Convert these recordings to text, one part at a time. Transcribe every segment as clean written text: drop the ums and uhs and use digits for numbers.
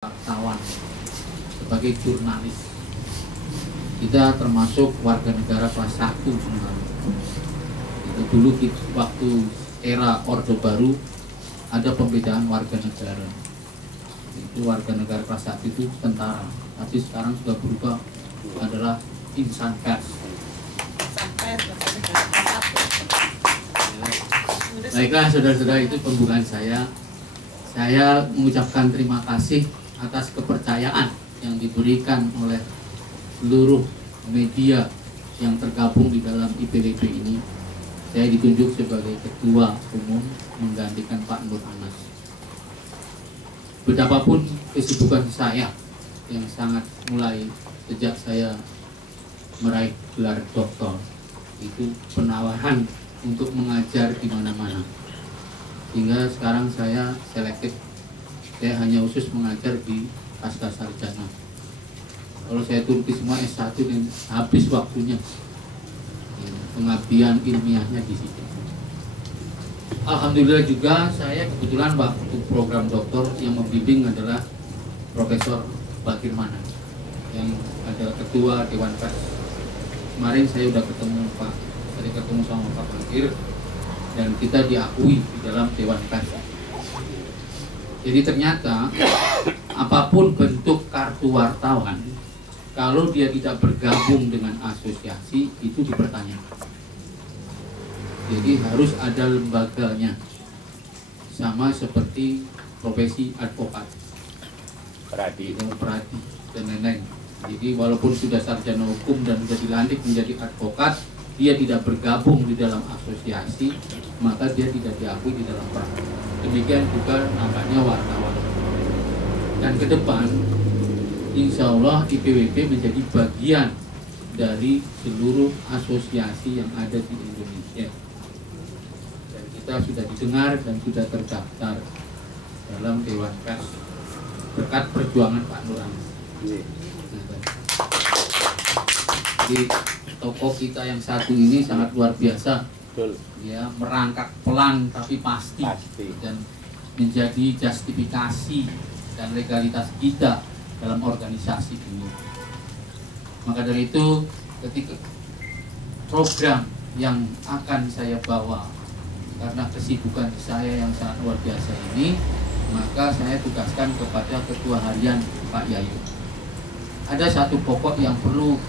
wartawan, sebagai jurnalis. Kita termasuk warga negara kelas 1 sebenarnya. Itu dulu waktu era Orde Baru ada pembedaan warga negara. Itu warga negara kelas 1 itu tentara, tapi sekarang sudah berubah adalah insan pers. Baiklah saudara-saudara, itu pembukaan saya. Saya mengucapkan terima kasih atas kepercayaan yang diberikan oleh seluruh media yang tergabung di dalam IPWP ini. Saya ditunjuk sebagai ketua umum menggantikan Pak Nur Anas. Betapapun kesibukan saya yang sangat mulai sejak saya meraih gelar doktor, itu penawaran untuk mengajar di mana-mana. Hingga sekarang saya selektif. Saya hanya khusus mengajar di pasca sarjana. Kalau saya turuti semua S1 dan habis waktunya. Pengabdian ilmiahnya di situ. Alhamdulillah juga saya kebetulan waktu program doktor yang membimbing adalah Profesor Bakir Manan yang adalah ketua Dewan Pers. Kemarin saya sudah ketemu sama Pak Bakir dan kita diakui di dalam Dewan Pers. Jadi ternyata apapun bentuk kartu wartawan, kalau dia tidak bergabung dengan asosiasi, itu dipertanyakan. Jadi harus ada lembaganya, sama seperti profesi advokat, peradi dan lain-lain. Jadi walaupun sudah sarjana hukum dan sudah dilantik menjadi advokat, dia tidak bergabung di dalam asosiasi, maka dia tidak diakui di dalam peradi. Demikian juga nampaknya wartawan. Dan ke depan, insya Allah IPWP menjadi bagian dari seluruh asosiasi yang ada di Indonesia. Dan kita sudah didengar dan sudah terdaftar dalam Dewan Pers berkat perjuangan Pak Nur Anas. Jadi tokoh kita yang satu ini sangat luar biasa. Ya, merangkak pelan tapi pasti. Dan menjadi justifikasi dan legalitas kita dalam organisasi ini. Maka dari itu, ketika program yang akan saya bawa karena kesibukan saya yang sangat luar biasa ini, maka saya tugaskan kepada ketua harian Pak Yayu. Ada satu pokok yang perlu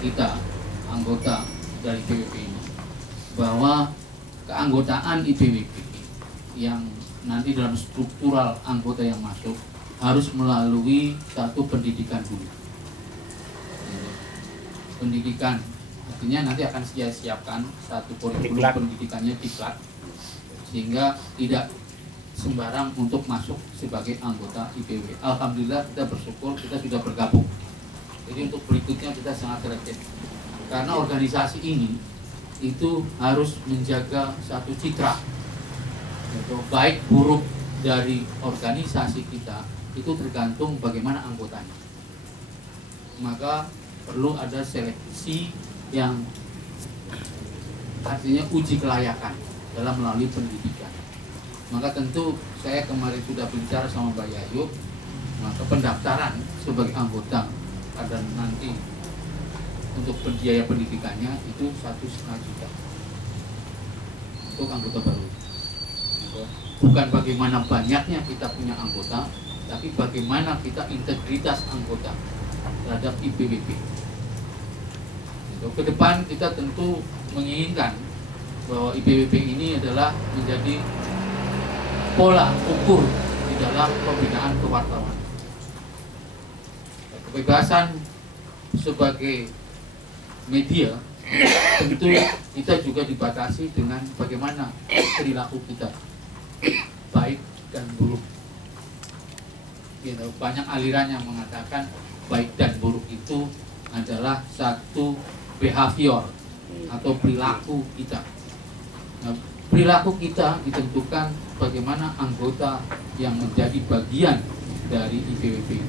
kita anggota dari IPWP ini, bahwa keanggotaan IPWP yang nanti dalam struktural anggota yang masuk harus melalui satu pendidikan dulu. Pendidikan artinya nanti akan siapkan satu kurikulum pendidikannya diklat, sehingga tidak sembarang untuk masuk sebagai anggota IPW. Alhamdulillah kita bersyukur kita sudah bergabung. Jadi untuk berikutnya kita sangat selektif. Karena organisasi ini itu harus menjaga satu citra, baik buruk dari organisasi kita itu tergantung bagaimana anggotanya. Maka perlu ada seleksi yang artinya uji kelayakan dalam melalui pendidikan. Maka tentu saya kemarin sudah bicara sama Mbak Yayu, maka pendaftaran sebagai anggota pada nanti untuk biaya pendidikannya itu 1,5 juta untuk anggota baru. Bukan bagaimana banyaknya kita punya anggota, tapi bagaimana kita integritas anggota terhadap IPWP. Ke depan kita tentu menginginkan bahwa IPWP ini adalah menjadi pola ukur di dalam pembinaan kewartawanan. Kebebasan sebagai media tentu kita juga dibatasi dengan bagaimana perilaku kita, baik dan buruk. Banyak aliran yang mengatakan baik dan buruk itu adalah satu behavior atau perilaku kita. Nah, perilaku kita ditentukan bagaimana anggota yang menjadi bagian dari IPWP.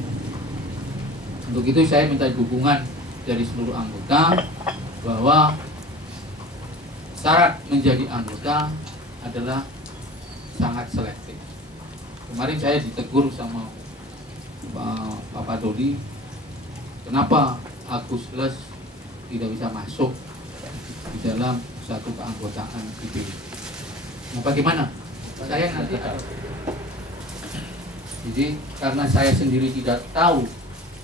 Untuk itu saya minta dukungan dari seluruh anggota bahwa syarat menjadi anggota adalah sangat selektif. Kemarin saya ditegur sama Pak Dodi, kenapa Agus Les tidak bisa masuk di dalam satu keanggotaan IPW. Nah, bagaimana? Saya nanti jadi karena saya sendiri tidak tahu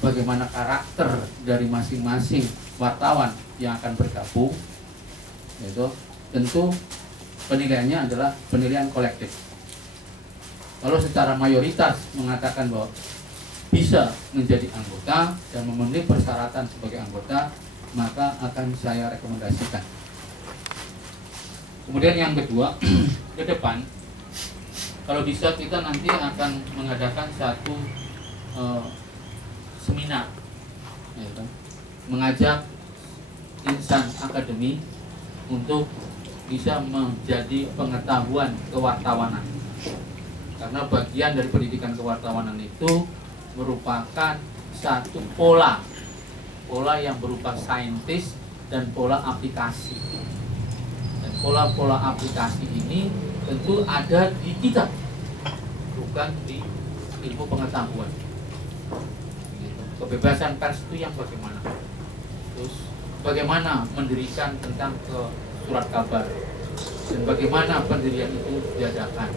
bagaimana karakter dari masing-masing wartawan yang akan bergabung, yaitu tentu penilaiannya adalah penilaian kolektif. Kalau secara mayoritas mengatakan bahwa bisa menjadi anggota dan memenuhi persyaratan sebagai anggota, maka akan saya rekomendasikan. Kemudian yang kedua, ke depan kalau bisa kita nanti akan mengadakan satu seminar, ya kan? Mengajak insan akademi untuk bisa menjadi pengetahuan kewartawanan. Karena bagian dari pendidikan kewartawanan itu merupakan satu pola yang berupa saintis dan pola aplikasi. Dan pola-pola aplikasi ini tentu ada di kita, bukan di ilmu pengetahuan. Kebebasan pers itu yang bagaimana? Terus bagaimana mendirikan tentang surat kabar, dan bagaimana pendirian itu diadakan,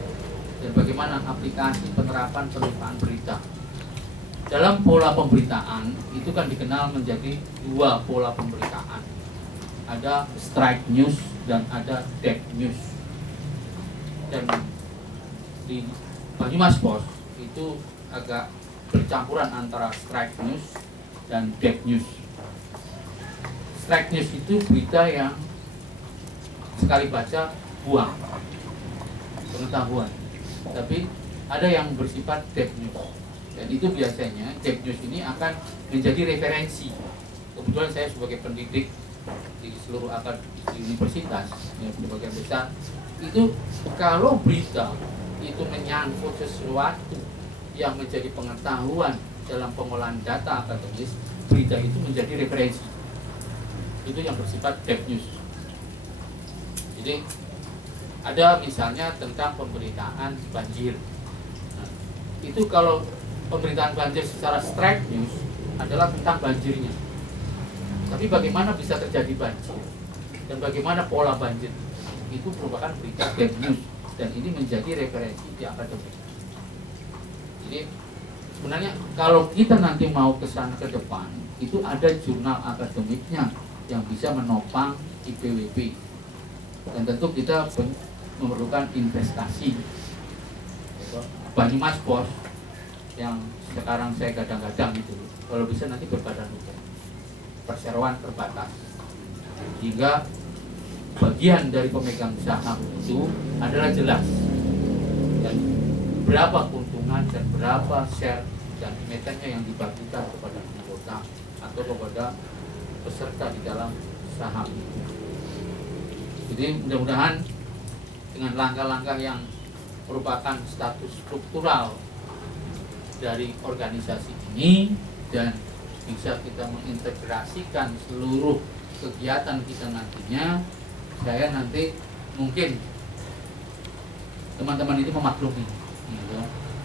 dan bagaimana aplikasi penerapan penulisan berita. Dalam pola pemberitaan itu kan dikenal menjadi dua pola pemberitaan. Ada strike news dan ada dead news. Dan di Banyumas Post itu agak bercampuran antara strike news dan dead news. Strike news itu berita yang sekali baca buang pengetahuan. Tapi ada yang bersifat dead news. Dan itu biasanya dead news ini akan menjadi referensi. Kebetulan saya sebagai pendidik di seluruh akademi universitas, ya, sebagian besar itu kalau berita itu menyangkut sesuatu yang menjadi pengetahuan dalam pengolahan data akademis, berita itu menjadi referensi. Itu yang bersifat dead news. Jadi ada misalnya tentang pemberitaan banjir. Nah, itu kalau pemberitaan banjir secara strike news adalah tentang banjirnya. Tapi bagaimana bisa terjadi banjir dan bagaimana pola banjir itu merupakan berita dead news, dan ini menjadi referensi di akademik. Jadi sebenarnya kalau kita nanti mau ke sana ke depan, itu ada jurnal akademiknya yang bisa menopang IPWP. Dan tentu kita memerlukan investasi. Banyumas Post yang sekarang saya gadang-gadang itu, kalau bisa nanti berbadan hukum, perseroan terbatas, hingga bagian dari pemegang saham itu adalah jelas, dan berapa keuntungan dan berapa share dan emitennya yang dibagikan kepada anggota atau kepada peserta di dalam saham itu. Jadi mudah-mudahan dengan langkah-langkah yang merupakan status struktural dari organisasi ini dan bisa kita mengintegrasikan seluruh kegiatan kita nantinya, saya nanti mungkin teman-teman itu memaklumi, gitu.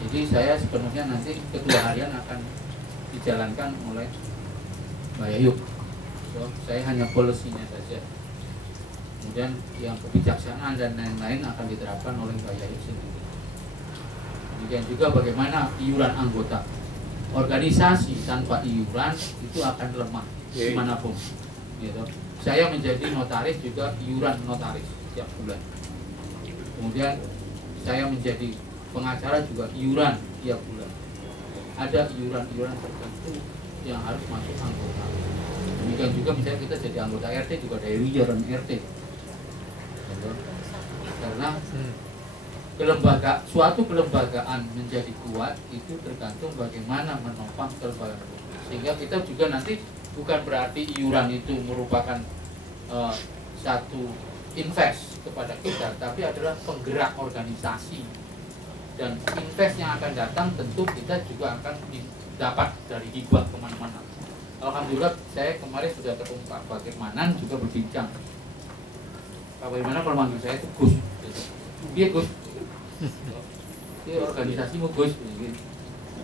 Jadi saya sepenuhnya nanti ketua harian akan dijalankan oleh Mbak Yayuk. So, saya hanya polisinya saja. Kemudian yang kebijaksanaan dan lain-lain akan diterapkan oleh Mbak Yayuk sendiri. Demikian juga bagaimana iuran anggota. Organisasi tanpa iuran itu akan lemah dimanapun. Gitu. Saya menjadi notaris juga iuran notaris setiap bulan. Kemudian saya menjadi pengacara juga iuran tiap bulan. Ada iuran-iuran tertentu yang harus masuk anggota. Demikian juga misalnya kita jadi anggota RT juga ada iuran RT. Gitu. Karena suatu kelembagaan menjadi kuat itu tergantung bagaimana menopang kelembagaan. Sehingga kita juga nanti bukan berarti iuran itu merupakan satu invest kepada kita, tapi adalah penggerak organisasi, dan invest yang akan datang tentu kita juga akan dapat dari hibah kemana-mana. Alhamdulillah saya kemarin sudah ketemu Pak Bagirmanan juga berbincang. Pak Bagirmanan kalau manggil saya itu Gus, dia Gus. Ini organisasimu Gus.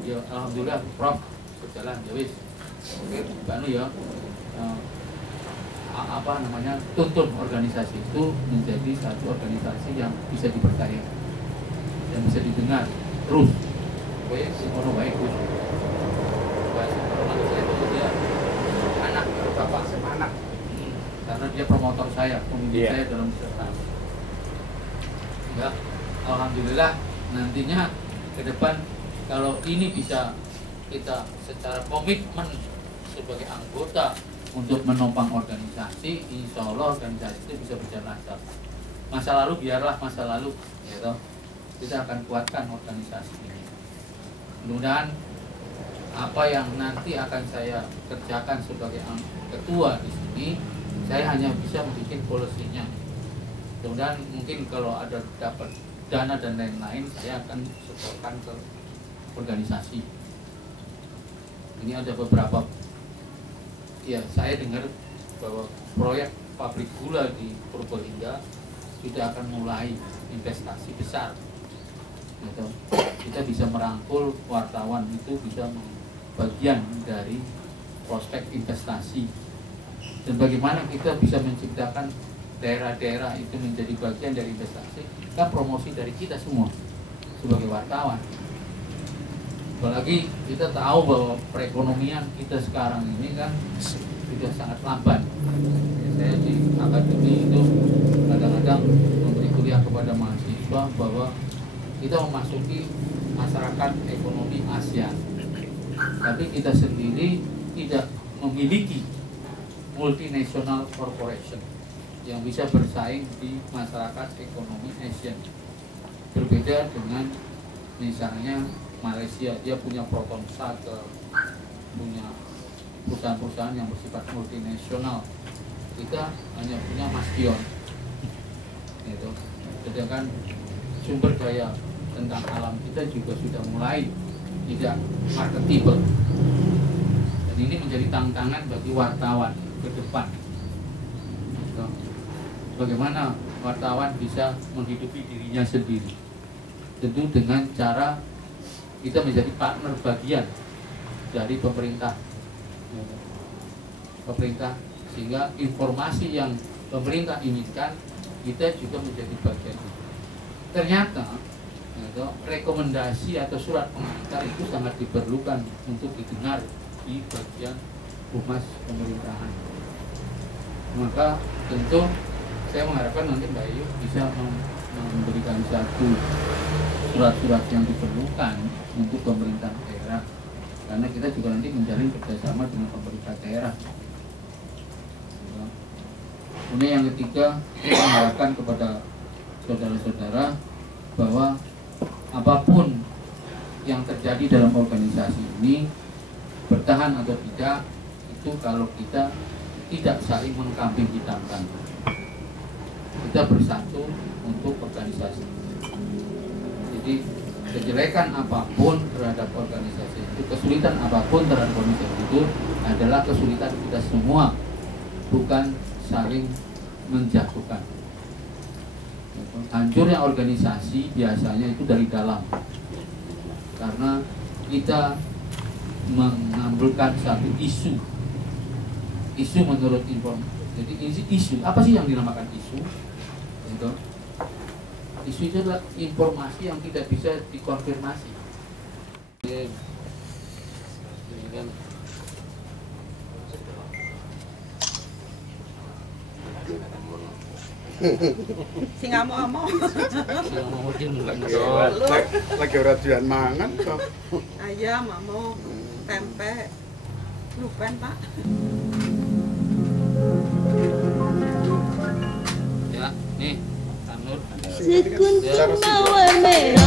Ya alhamdulillah Prof berjalan ya wis. Oke, anu ya. Apa namanya, tuntun organisasi itu menjadi satu organisasi yang bisa dipercaya dan bisa didengar terus. Baik, ono baik Gus. Bahasa manusia itu dia anak bapak semangat. Karena dia promotor saya, pemimpin saya dalam disertasi. Ya, alhamdulillah nantinya ke depan kalau ini bisa kita secara komitmen sebagai anggota untuk menopang organisasi, insya Allah organisasi itu bisa berjalan lancar. Masa lalu biarlah masa lalu, gitu. Kita akan kuatkan organisasi ini. Mudah-mudahan apa yang nanti akan saya kerjakan sebagai ketua di sini, saya hanya bisa membuat polisinya. Mudah-mudahan mungkin kalau ada dapat dana dan lain-lain, saya akan setorkan ke organisasi. Ini ada beberapa, ya saya dengar bahwa proyek pabrik gula di Purbalingga sudah akan mulai investasi besar. Gitu. Kita bisa merangkul wartawan itu bisa bagian dari prospek investasi. Dan bagaimana kita bisa menciptakan daerah-daerah itu menjadi bagian dari investasi, kan promosi dari kita semua sebagai wartawan. Apalagi kita tahu bahwa perekonomian kita sekarang ini kan sudah sangat lamban. Saya di akademi itu kadang-kadang memberi kuliah kepada mahasiswa bahwa kita memasuki masyarakat ekonomi ASEAN, tapi kita sendiri tidak memiliki multinational corporation yang bisa bersaing di masyarakat ekonomi ASEAN. Berbeda dengan misalnya Malaysia, dia punya Proton Sate, punya perusahaan-perusahaan yang bersifat multinasional. Kita hanya punya Mastion, gitu. Sedangkan sumber daya tentang alam kita juga sudah mulai tidak marketable. Dan ini menjadi tantangan bagi wartawan ke depan. Gitu. Bagaimana wartawan bisa menghidupi dirinya sendiri? Tentu dengan cara kita menjadi partner bagian dari pemerintah, sehingga informasi yang pemerintah inginkan kita juga menjadi bagian. Ternyata rekomendasi atau surat pengantar itu sangat diperlukan untuk didengar di bagian humas pemerintahan. Maka tentu saya mengharapkan nanti Mbak Ayu bisa memberikan satu surat-surat yang diperlukan untuk pemerintah daerah, karena kita juga nanti menjalin kerjasama dengan pemerintah daerah. Kemudian yang ketiga, kita mengharapkan kepada saudara-saudara bahwa apapun yang terjadi dalam organisasi ini, bertahan atau tidak, itu kalau kita tidak saling mengkambing hitamkan, kita bersatu untuk organisasi. Jadi kejelekan apapun terhadap organisasi itu, kesulitan apapun terhadap organisasi itu adalah kesulitan kita semua, bukan saling menjatuhkan. Hancurnya organisasi biasanya itu dari dalam, karena kita mengambilkan satu isu menurut informasi. Jadi isu apa sih yang dinamakan isu? Gitu. Isu itu adalah informasi yang tidak bisa dikonfirmasi. Sing amo-amo. Lagi ora doyan mangan kok. Ayam, amo, tempe. Lupen, Pak. Ya, nih, Tanur. Sekuntum mawar merah.